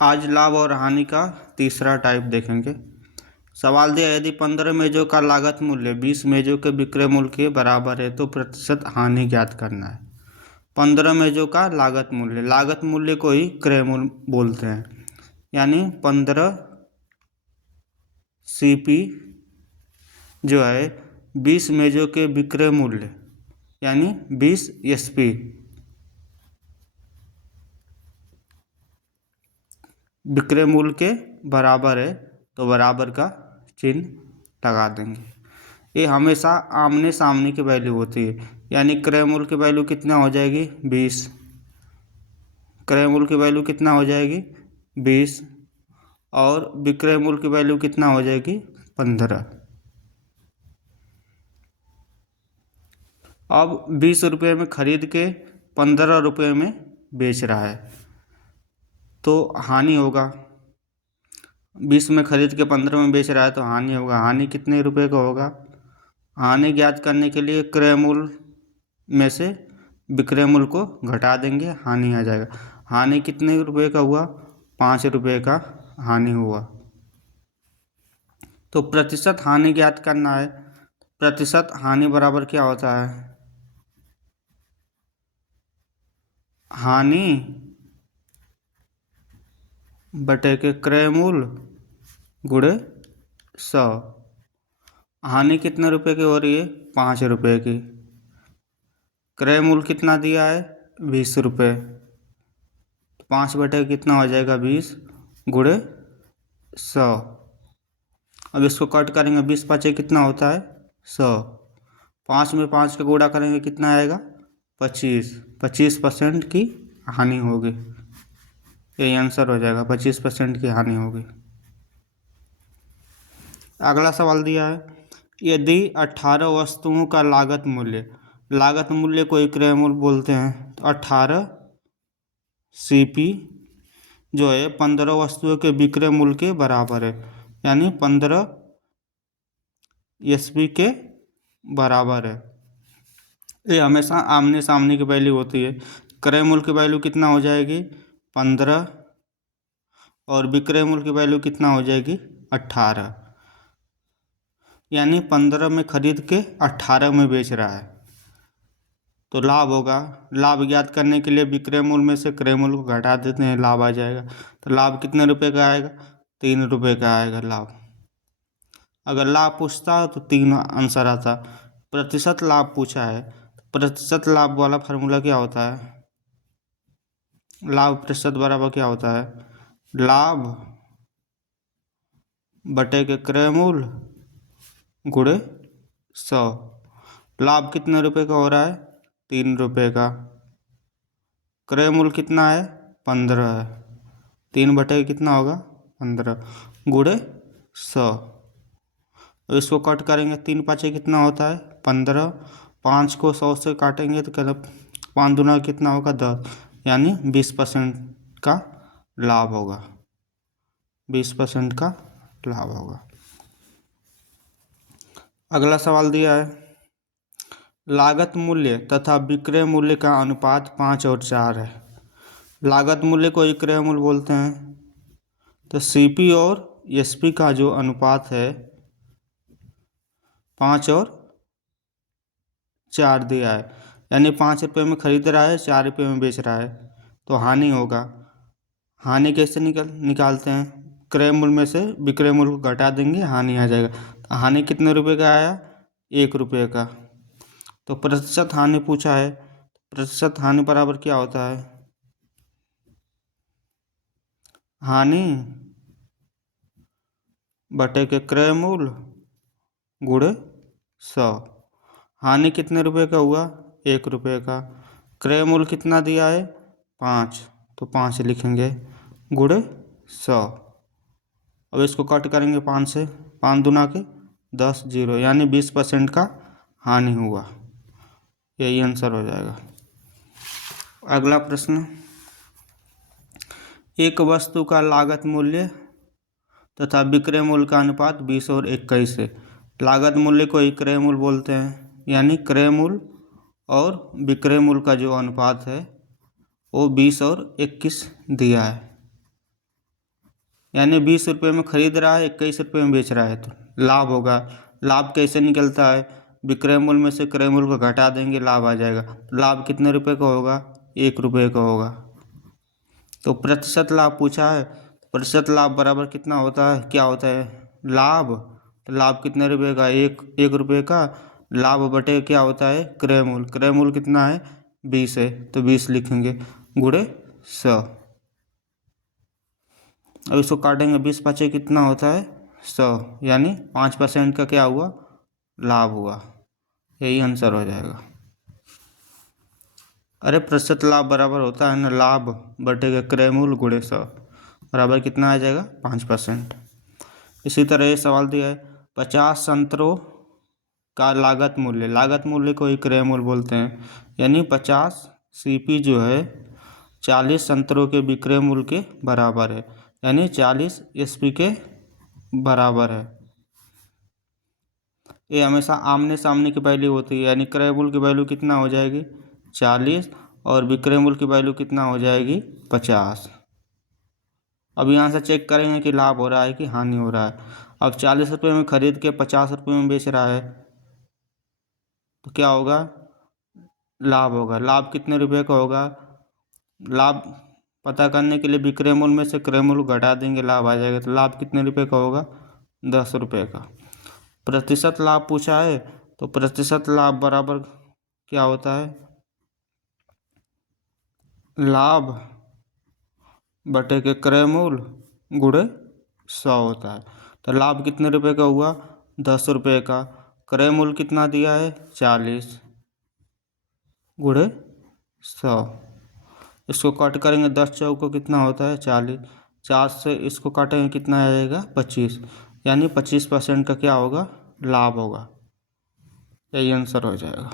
आज लाभ और हानि का तीसरा टाइप देखेंगे। सवाल दिया, यदि 15 मेजों का लागत मूल्य 20 मेजों के विक्रय मूल्य के बराबर है तो प्रतिशत हानि ज्ञात करना है। 15 मेजों का लागत मूल्य को ही क्रय मूल्य बोलते हैं। यानी 15 CP जो है 20 मेजों के विक्रय मूल्य यानी 20 SP विक्रय मूल्य के बराबर है तो बराबर का चिन्ह लगा देंगे। ये हमेशा आमने सामने की वैल्यू होती है। यानी क्रय मूल्य की वैल्यू कितना हो जाएगी 20, क्रय मूल्य की वैल्यू कितना हो जाएगी 20 और विक्रय मूल्य की वैल्यू कितना हो जाएगी 15। अब 20 रुपये में खरीद के 15 रुपये में बेच रहा है तो हानि होगा। 20 में खरीद के 15 में बेच रहा है तो हानि होगा। हानि कितने रुपए का होगा? हानि ज्ञात करने के लिए क्रय मूल्य में से विक्रय मूल्य को घटा देंगे, हानि आ जाएगा। हानि कितने रुपए का हुआ? 5 रुपये का हानि हुआ। तो प्रतिशत हानि ज्ञात करना है। प्रतिशत हानि बराबर क्या होता है? हानि बटे के क्रय मूल्य गुणे 100। हानि कितने रुपए की हो रही है? 5 रुपये की। क्रय मूल्य कितना दिया है? 20 रुपये। 5 बटे कितना हो जाएगा? 20 गुणे 100। अब इसको कट करेंगे, 20 पाँचे कितना होता है? 100। 5 में 5 का गुणा करेंगे कितना आएगा? 25। 25% की हानि होगी। यही आंसर हो जाएगा, 25% की हानि होगी। अगला सवाल दिया है, यदि 18 वस्तुओं का लागत मूल्य को क्रय मूल्य बोलते हैं तो 18 CP जो है 15 वस्तुओं के विक्रय मूल्य के बराबर है। यानी 15 SP के बराबर है। ये हमेशा आमने सामने की वैल्यू होती है। क्रय मूल्य की वैल्यू कितना हो जाएगी? 15 और विक्रय मूल्य की वैल्यू कितना हो जाएगी? 18। यानी 15 में खरीद के 18 में बेच रहा है तो लाभ होगा। लाभ ज्ञात करने के लिए विक्रय मूल्य में से क्रय मूल्य को घटा देते हैं, लाभ आ जाएगा। तो लाभ कितने रुपए का आएगा? 3 रुपये का आएगा लाभ। अगर लाभ पूछता हो तो 3 आंसर आता। प्रतिशत लाभ पूछा है, प्रतिशत लाभ वाला फार्मूला क्या होता है? लाभ प्रतिशत बराबर क्या होता है? लाभ बटे के क्रय मूल्य गुणे 100। लाभ कितने रुपए का हो रहा है? 3 रुपये का। क्रय मूल्य कितना है? 15 है। 3 बटे कितना होगा? 15 गुणे 100। इसको कट करेंगे, 3 पाँचे कितना होता है? 15। 5 को 100 से काटेंगे तो कहते 5 दूना कितना होगा? 10। यानी 20% का लाभ होगा। 20% का लाभ होगा। अगला सवाल दिया है, लागत मूल्य तथा विक्रय मूल्य का अनुपात 5 और 4 है। लागत मूल्य को विक्रय मूल्य बोलते हैं। तो CP और SP का जो अनुपात है 5 और 4 दिया है। यानी 5 रुपये में खरीद रहा है, 4 रुपये में बेच रहा है तो हानि होगा। हानि कैसे निकालते हैं? क्रय मूल्य में से विक्रय मूल्य को घटा देंगे, हानि आ जाएगा। तो हानि कितने रुपए का आया? 1 रुपये का। तो प्रतिशत हानि पूछा है, प्रतिशत हानि बराबर क्या होता है? हानि बटे के क्रय मूल्य गुणे 100। हानि कितने रुपए का हुआ? 1 रुपये का। क्रय मूल्य कितना दिया है? 5, तो 5 लिखेंगे गुणे 100। अब इसको कट करेंगे 5 से, 5 दूना के 10 0, यानी 20% का हानि हुआ। यही आंसर हो जाएगा। अगला प्रश्न, एक वस्तु का लागत मूल्य तथा विक्रय मूल्य का अनुपात 20 और 21 है। लागत मूल्य को ही क्रय मूल्य बोलते हैं। यानी क्रय मूल्य और विक्रय मूल्य का जो अनुपात है वो 20 और 21 दिया है। यानी 20 रुपये में खरीद रहा है, 21 रुपये में बेच रहा है, तो लाभ होगा। लाभ कैसे निकलता है? विक्रय मूल्य में से क्रय मूल्य को घटा देंगे, लाभ आ जाएगा। लाभ कितने रुपए का होगा? 1 रुपये का होगा। तो प्रतिशत लाभ पूछा है, प्रतिशत लाभ बराबर कितना होता है, क्या होता है? लाभ। तो लाभ कितने रुपए का? 1 रुपये का। लाभ बटे क्या होता है? क्रय मूल्य। क्रय मूल्य कितना है? 20 है, तो 20 लिखेंगे गुणे 100। अब इसको काटेंगे, 20 × 5 कितना होता है? 100, यानी 5% का क्या हुआ? लाभ हुआ। यही आंसर हो जाएगा। अरे प्रतिशत लाभ बराबर होता है ना लाभ बटेगा क्रय मूल्य गुणे 100, बराबर कितना आ जाएगा? 5%। इसी तरह ये सवाल दिया है, 50 संतरों का लागत मूल्य। लागत मूल्य को ही क्रय मूल्य बोलते हैं। यानी 50 सीपी जो है 40 संतरों के विक्रय मूल्य के बराबर है, यानी 40 एसपी के बराबर है। ये हमेशा आमने सामने की वैल्यू होती है, यानी क्रय मूल्य की वैल्यू कितना हो जाएगी? 40 और विक्रय मूल्य की वैल्यू कितना हो जाएगी? 50। अब यहाँ से चेक करेंगे कि लाभ हो रहा है कि हानि हो रहा है। अब 40 रुपये में खरीद के 50 रुपये में बेच रहा है, तो क्या होगा? लाभ होगा। लाभ कितने रुपये का होगा? लाभ पता करने के लिए विक्रय मूल्य में से क्रय मूल्य घटा देंगे, लाभ आ जाएगा। तो लाभ कितने रुपये का होगा? 10 रुपये का। प्रतिशत लाभ पूछा है, तो प्रतिशत लाभ बराबर क्या होता है? लाभ बटे के क्रय मूल्य गुणे 100 होता है। तो लाभ कितने रुपए का हुआ? 10 रुपये का। क्रय मूल्य कितना दिया है? 40 गुणे 100। इसको काट करेंगे, 10 चौको कितना होता है? 40। 4 से इसको काटेंगे, कितना आ जाएगा? 25, यानी 25% का क्या होगा? लाभ होगा। यही आंसर हो जाएगा।